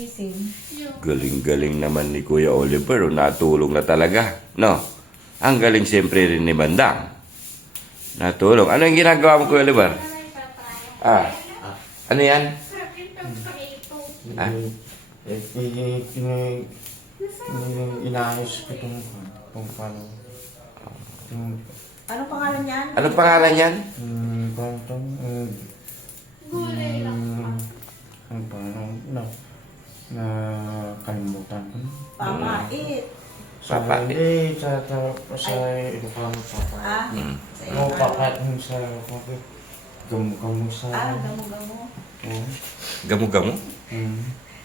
nagigising. Galing-galing naman ni Kuya Oliver. Natulong na talaga. No? Ang galing siyempre rin ni Bandang. Natulong. Ano yung ginagawa mo, Kuya Oliver? Ano yan? Inaayos ko kung paano. Anong pangalan niyan? Anong pangalan yan? Kalimutan ko. Pamait. Papait. Hindi, sa Ilocano, papait. Sa Oo, Ilocano. papait yung sa papait. Gamu-gamu sa... Gamo-gamo. Oo. Gamu-gamu?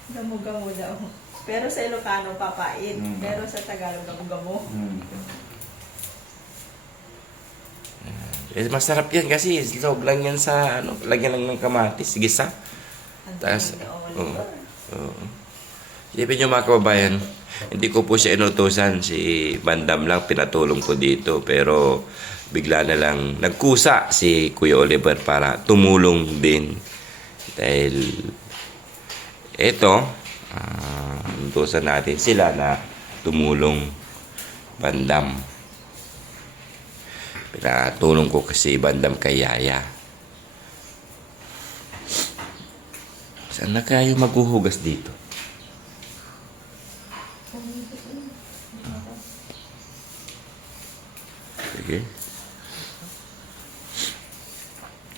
Gamo-gamo daw. Pero sa Ilocano, papait. Mm. Pero sa Tagalog, gamo-gamo. Masarap yan kasi loob lang yan sa ano, lagyan lang ng kamatis, gisa. Ang Taas, galing ni oo. Oliver. Oo. Isipin nyo mga kababayan, hindi ko po siya inutusan, si Bandam lang pinatulong ko dito, pero bigla na lang nagkusa si Kuya Oliver para tumulong din. Dahil ito, inutusan natin sila na tumulong Bandam. Pinatulong ko kasi Bandam kay Yaya. Saan na kayo maghuhugas dito? Sige.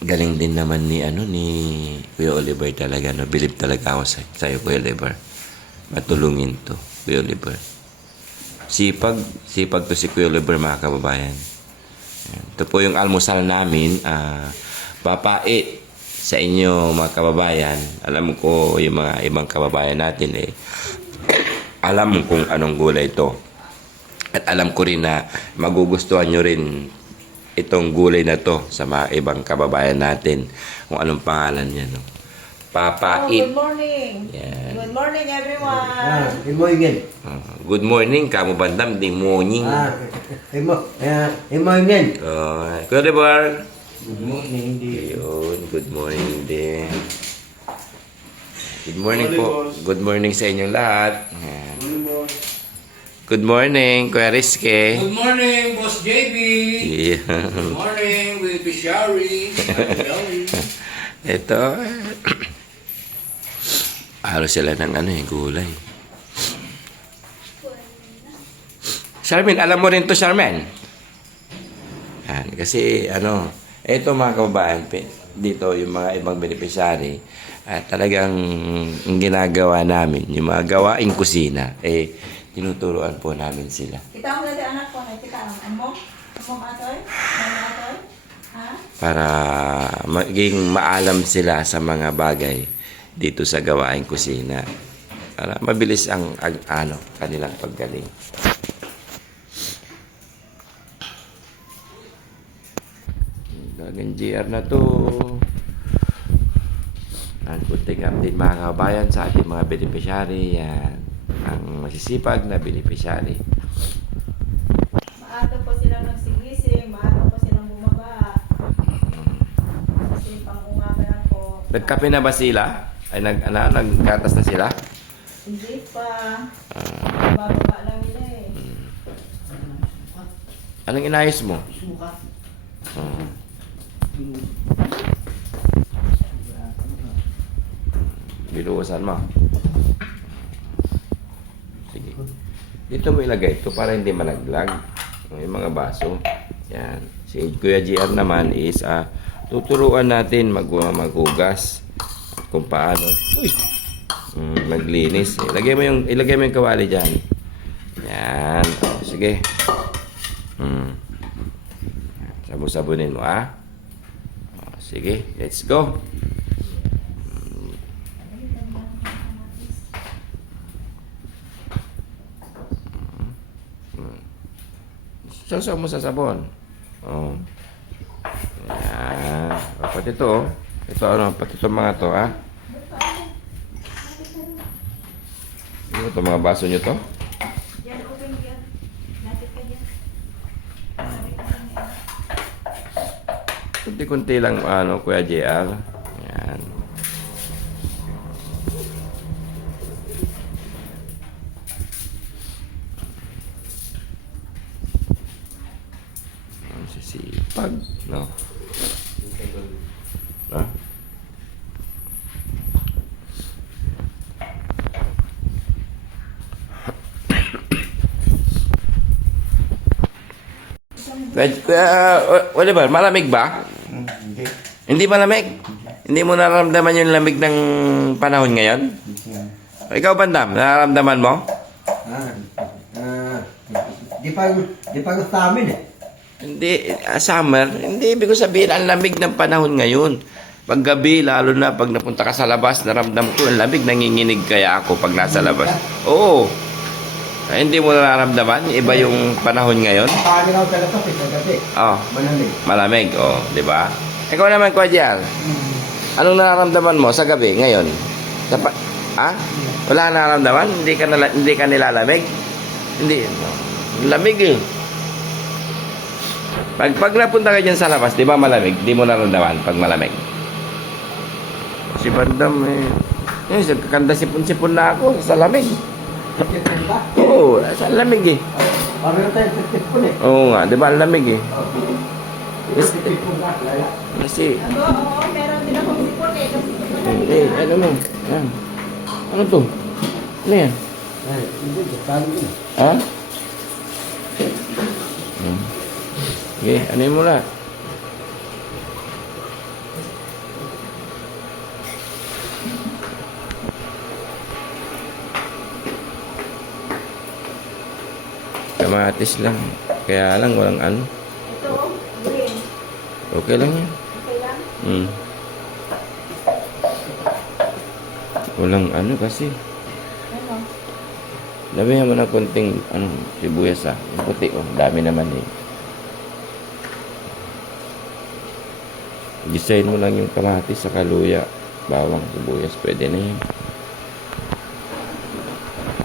Galing din naman ni Kuya Oliver talaga, no? Bilib talaga ako sa iyo, Kuya Oliver. Matulungin to, Kuya Oliver. Sipag to si Kuya Oliver, mga kababayan. Ito po yung almusal namin, papait sa inyo, mga kababayan. Alam ko yung mga ibang kababayan natin alam kung anong gulay ito. At alam ko rin na magugustuhan nyo rin itong gulay na to sa mga ibang kababayan natin. Kung anong pangalan niya, no? Papait. Good morning. Yan. Good morning, everyone. Good morning. Good morning, Kamu Bandam. Di morning. Good morning. Kuya Oliver. Good morning. Ayun, good morning din. Good morning po. Good morning sa inyong lahat. Ayan. Good morning, Kuya Rizke. Good morning, Boss JB. Yeah. Good morning, Baby Shari. Ito. Halos sila ng gulay. Charmin, alam mo rin to, Charmin? Yan, kasi ito mga kababayan, dito yung mga ibang beneficiary, talagang ang ginagawa namin, yung mga gawaing kusina, tinuturuan po namin sila. Kita mo na anak ko. Kita mo. Ano mo? Ano mo, Atoy? Ano mo, Atoy? Ha? Para maging maalam sila sa mga bagay dito sa gawaing kusina. Para mabilis ang kanilang paggaling. Gagang GR na to. Ang kunting update mga kabayan sa ating mga beneficiary. Yan. Ang masisipag na beneficiary. Maaga po silang nagsigising. Maaga po silang bumaba. Kasi pang umaga na po. Nagkape na ba sila? Ay nagkatas na sila? Hindi pa. Bababa lang nila Anong inayos mo? Suka. Binuwasan mo. Sige. Dito mo ilagay ito para hindi malaglag. Yung mga baso. Yan. Si Kuya GR naman is tuturuan natin maghugas. Kung paano. Uy! Maglinis. Ilagay mo yung kawali dyan. Yan. Sige. Sabu-sabunin mo, sige, let's go. Sasaw mo sa sabon. Yan. Pati ito, pati ito mga to, Ito mga baso nyo to. Yan, open yan. Natin ka yan. Kunti-kunti lang, Kuya JR. Yan. Pag, no? No? Oliver, malamig ba? Hindi. Hindi malamig? Hindi mo nararamdaman yung lamig ng panahon ngayon? Ikaw, Bandam, nararamdaman mo? Ah, di pa gusto amin eh. Hindi, summer, hindi ibig ko sabihin ang lamig ng panahon ngayon. Pag gabi, lalo na pag napunta ka sa labas, naramdam ko ang lamig, nanginginig kaya ako pag nasa labas. Oo. Ay, hindi mo nararamdaman? Iba yung panahon ngayon? Paano ka sa labas eh, sa gabi. Oh, Malamig. malamig, oh, di ba? Ikaw naman, Kuya, anong nararamdaman mo sa gabi ngayon? Ha? Wala nararamdaman? Hindi ka nilalamig? Hindi. Lamig eh. Pag napunta ka dyan sa labas, di ba malamig? Di mo nararamdaman pag malamig. Si Bandam eh, kakanda sipon-sipon na ako sa lamig. Oo, sa lamig eh. Pareho tayo sa tipon eh. Oo nga, di ba ang lamig eh. Tipon na, lala. Kasi, Oo, meron din akong sipon eh. Kasi ano mo? Yan. Ano to? Ano yan? Ay, hindi, talo ko na. Ha? Okay, ano mo na? Kamatis lang. Kaya lang, walang ano. ito, green. Okay lang yan. Okay lang? Walang ano kasi. Ano? Damihan mo na konting sibuyas yung puti dami naman eh. Gisahin mo lang yung kamatis sa kaluya, bawang, sibuyas, pwede na yun.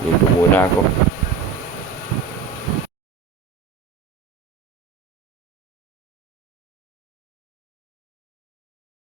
Dito muna ako.